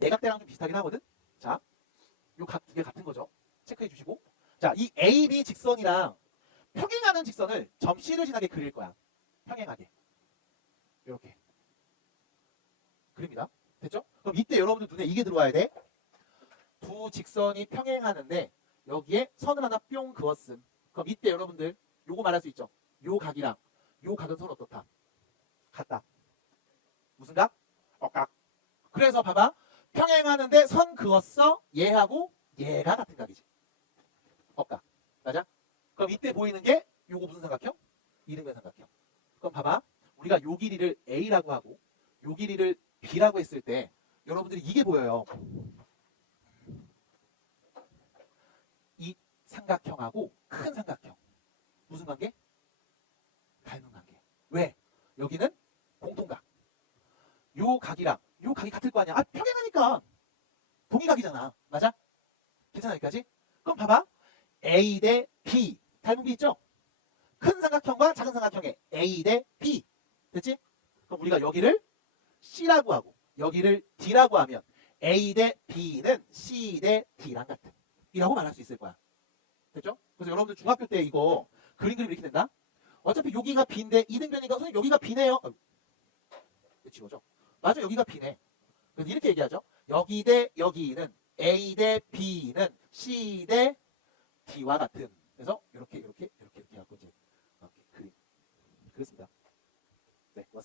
내각대랑 좀 비슷하긴 하거든. 자, 요 각 두 개 같은 거죠. 체크해 주시고. 자, 이 AB 직선이랑 평행하는 직선을 점 C를 지나게 그릴 거야. 평행하게. 이렇게. 그립니다. 됐죠? 그럼 이때 여러분들 눈에 이게 들어와야 돼. 두 직선이 평행하는데 여기에 선을 하나 뿅 그었음. 그럼 이때 여러분들 요거 말할 수 있죠. 요 각이랑 요 각은 서로 어떻다? 같다. 무슨 각? 억각. 그래서 봐봐. 평행하는데 선 그었어. 얘하고 얘가 같은 각이지. 억각. 맞아? 그럼 이때 보이는 게 요거 무슨 삼각형? 이등변 삼각형. 그럼 봐봐. 우리가 요 길이를 A라고 하고 요 길이를 B라고 했을 때 여러분들이 이게 보여요. 이 삼각형하고 큰 삼각형. 무슨 관계? 닮은 관계. 왜? 여기는 공통각. 요 각이랑 요 각이 같을 거 아니야. 아, 평행하니까. 동의각이잖아. 맞아? 괜찮아, 여기까지? 그럼 봐봐. A 대 B. 닮은 게 있죠? 큰 삼각형과 작은 삼각형의 A 대 B. 됐지? 그럼 우리가 여기를 C라고 하고 여기를 D라고 하면 A 대 B는 C 대 D랑 같은. 이라고 말할 수 있을 거야. 됐죠? 그래서 여러분들 중학교 때 이거 그림 그리면 이렇게 된다? 어차피 여기가 B인데 이등변이니까 선생님 여기가 B네요. 어, 지워져. 맞아 여기가 B네. 그래서 이렇게 얘기하죠. 여기 대 여기는 A 대 B는 C 대 D와 같은. 그래서 이렇게 이렇게 이렇게 이렇게 갖고 이제 그림 그렸습니다. 네, 고맙습니다.